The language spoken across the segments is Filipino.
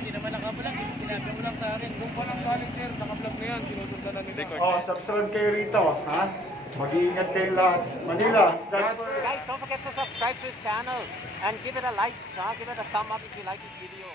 hindi naman nakablog. Sinabi mo lang sa akin. Kung pa lang galing sir, nakablog na yan. Sinusundan na nila. Oh, subscribe kayo rito, ha? Mag-iingat kayo lahat. Manila. Guys, don't forget to subscribe to his channel and give it a like. Give it a thumb up if you like this video.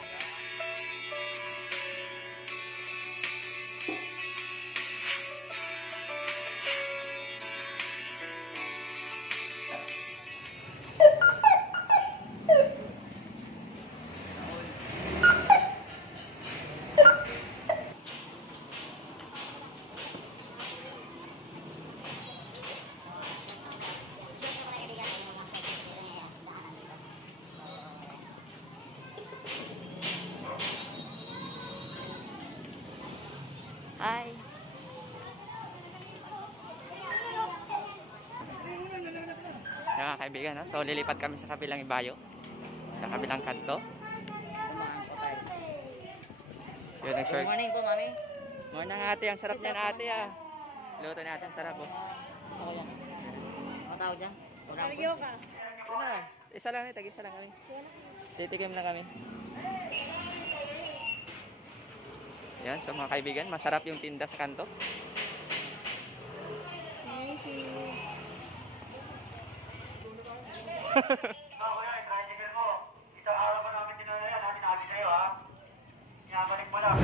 Hi. Mga kaibigan, no? So lilipat kami sa kabilang ibayo, sa kabilang kanto. Yun ang short. Good morning po, mami. Morning ate, ang sarap niyan ate ah. Luto natin, sarap oh. Ako yan. Ano tawag dyan? Ito na, isa lang eh, tag-isa lang kami. Titikim lang kami. Yan, so mga kaibigan, masarap yung tinda sa kanto. Thank you.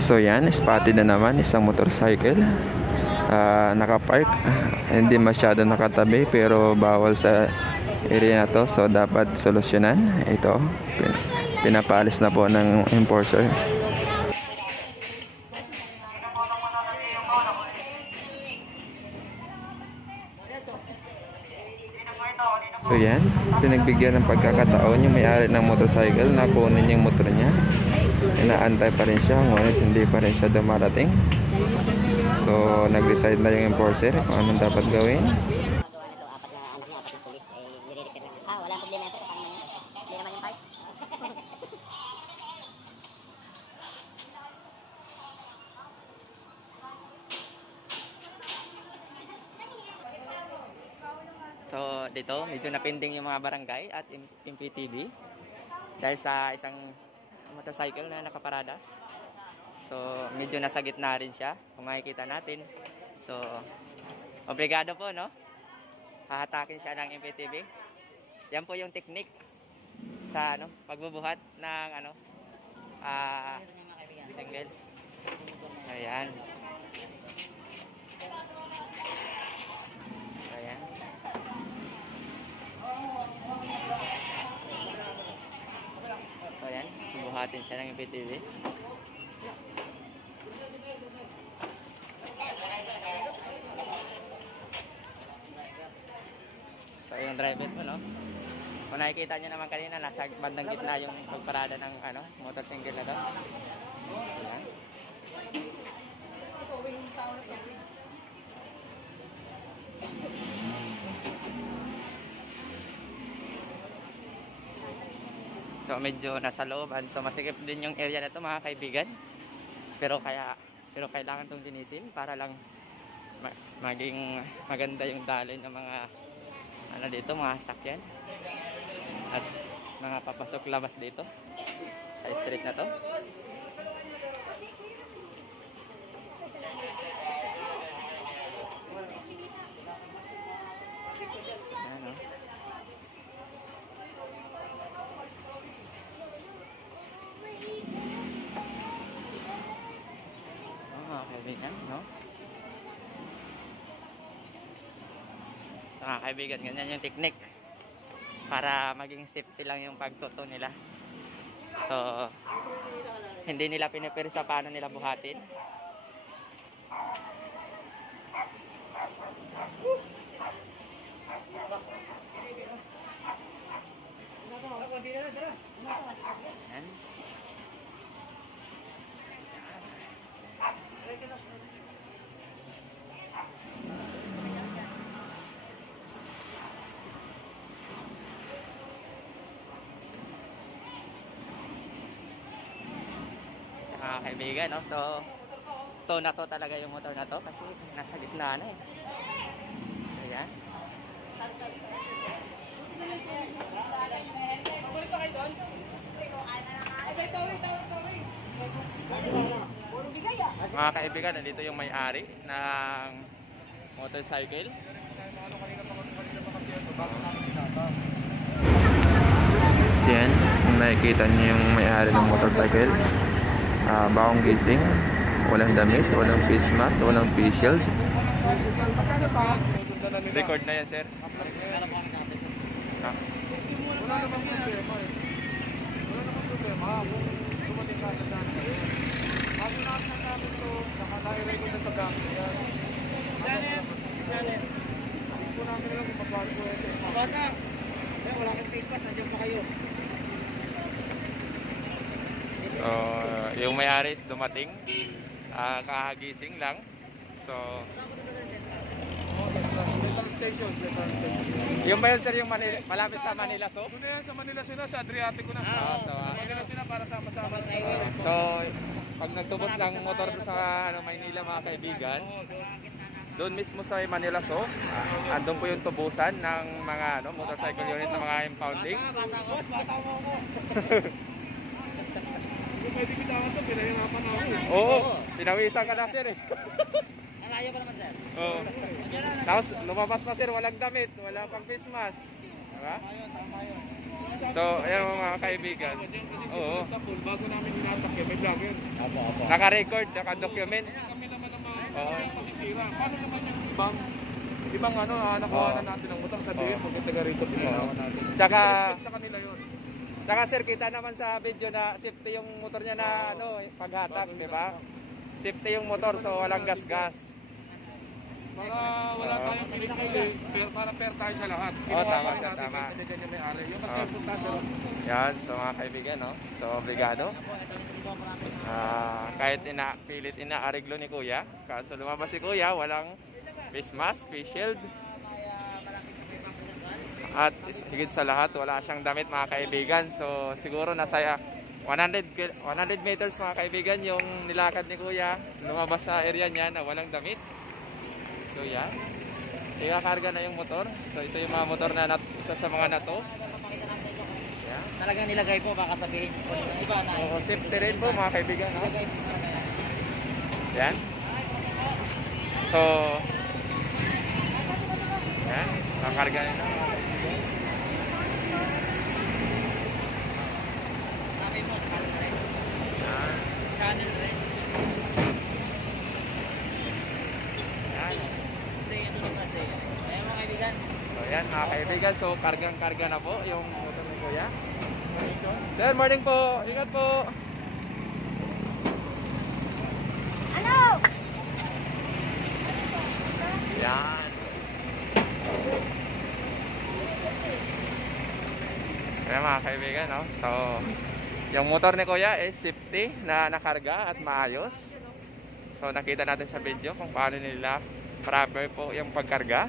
So yan, spotted na naman isang motorcycle. Nakapark, hindi masyado nakatabi pero bawal sa area na to, so dapat solusyonan. Ito, pinapaalis na po ng enforcer. So yan, pinagbigyan ng pagkakataon yung may-ari ng motorcycle na kunin yung motor niya. Inaantay pa rin siya, ngunit hindi pa rin siya dumarating. So nag-decide na yung enforcer kung anong dapat gawin. Wala problema ito. Hindi naman yung pipe. So dito, medyo napinding yung mga barangay at MPTV dahil sa isang motorcycle na nakaparada. So medyo nasa gitna rin siya, kung makikita natin. So obligado po, no? Hahatakin siya ng MPTV. Yan po yung technique sa pagbubuhat ng single. Ayan. Ayan. So ayan, bubuhatin siya ng MPTV. So yung driver po, no? Kung nakikita nyo naman kanina, nasa bandang gitna yung pagparada ng motorcycle na to. Ayan. So medyo nasa looban, so masikip din yung area na to mga kaibigan. Pero kailangan tong linisin para lang maging maganda yung daloy ng mga dito, mga sakyan at mga papasok labas dito sa street na to. Ayan, no? Mga kaibigan, no? Mga kaibigan, ganyan yung technique para maging safety lang yung pagtuto nila. So hindi nila pinipiri sa paano nila buhatin. Ayan. Mga kaibigan, no? So to na to talaga yung motor na to kasi nasa gitna na eh. So yan. Mga kaibigan, nandito yung may-ari ng motorcycle. So yan, kung nakikita niyo yung may-ari ng motorcycle. Bagong gising, walang damit, walang face mask, walang face shield. Record na yan, sir. Ah. Wala namang problema eh. Wala namang problema. Dumating ka sa dami. Bago natin namin ito, naka-record na sa gamit. Janet! Hindi po namin lang kung magbago po ito. Bata! Wala kang face mask, nandiyan pa kayo. So, yung may-ari is dumating. Kahagising lang. So, Central Station. yung ba yun, sir, yung malapit sa Manila, so? Doon na yan sa Manila sila, sa Adriatico na. So, Manila sila para sama-sama. so, pag nagtubos ng motor sa Maynila, mga kaibigan, doon mismo sa Manila, so, andun po yung tubusan ng mga motorcycle unit ng mga impounding. Boss, bata mo ako. Pwede bitawan ito, pinahirapan ako eh. Oo, pinawisan ka na, sir, eh. Nalayo pa naman, sir. Oo. Tapos, lumabas pa, sir, walang damit, wala pang face mask. Diba? Tama yun. So, ayan mga kaibigan. Oo. Sa pool, bago namin hinatak yan, may vlogger. Naka-record, naka-document. Kami naman ang mga Oo. masisira. Paano naman yung ibang nakuha na natin ng motor sa diin, pag taga rito pinanawa natin. Tsaka- Sa kanila yun. Tsaka, sir, kita naman sa video na safety yung motor niya na paghatak, di ba? Safety yung motor, so walang gas-gas. Para wala tayong pinikili, pero para fair tayo sa lahat. Oo, tama, Kinuha sir, natin tama. kahit ganyan may ari. Yung kasi Oo. importante, Yan, so mga kaibigan, no? So, obrigado. Kahit pilit inaariglo ni Kuya, kaso lumabas si Kuya, walang face mask, face shield. At higit sa lahat, wala siyang damit, mga kaibigan. So, siguro nasa 100 meters, mga kaibigan, yung nilakad ni Kuya, lumabas sa area niya na walang damit. So, yan. Ikakarga na yung motor. So, ito yung mga motor na isa sa mga nato. Yan. Talagang nilagay po, baka sabihin ko ng iba na. Oo, safety rin po, mga kaibigan. No? Nilagay po talaga yan. Yan. So, yan. Kakarga na. Sabi mo, Yan. channel rin. Yan. Say, ito naman, say. Ayan mga kaibigan. So, yan, mga kaibigan. So, kargang-karga na po yung motor ni Kuya. Sir, morning po. Ingat po. Ano? Yan. Ayan mga kaibigan, no? So, yung motor ni Kuya is safety na nakarga at maayos. So, nakita natin sa video kung paano nila proper po yung pagkarga.